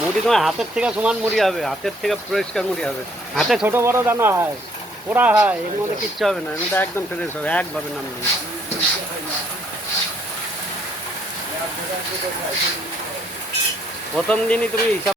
মুড়ি তোমার হাতের থেকে সমান মুড়ি হবে, হাতের থেকে পরিষ্কার মুড়ি হবে। হাতে ছোট বড় দানা হয়, পোড়া হয়, এর মধ্যে কিচ্ছু হবে না, এর মধ্যে একদম ফ্রেশ হবে, একভাবে নাম নেই। প্রথম দিনই তুমি হিসাব